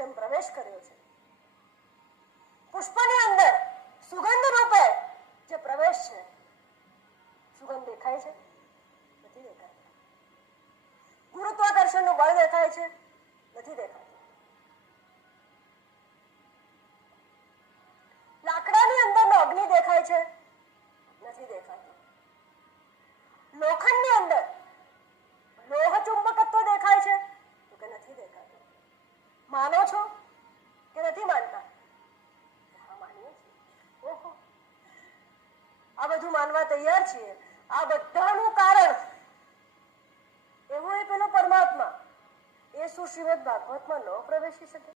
જેમ પ્રવેશ કર્યો છે, પુષ્પની અંદર સુગંધ રૂપે જે પ્રવેશ છે, સુગંધ દેખાય છે? નથી દેખાતી. ગુરુત્વાકર્ષણનું બળ દેખાય છે? નથી દેખાતું. લાકડાની અંદરનો અગ્નિ દેખાય છે? નથી દેખાતું. લોખંડની અંદર લોહ ચુંબકત્વ દેખાય છે? તો કે નથી દેખાતું. માનો છો કે નથી માનતા? હા, માનીએ છીએ. ઓહો, આ બધું માનવા તૈયાર છીએ. આ બધાનું કારણ એવો એ પેલો પરમાત્મા, એ શું શ્રીમદ ભાગવતમાં ન પ્રવેશી શકે?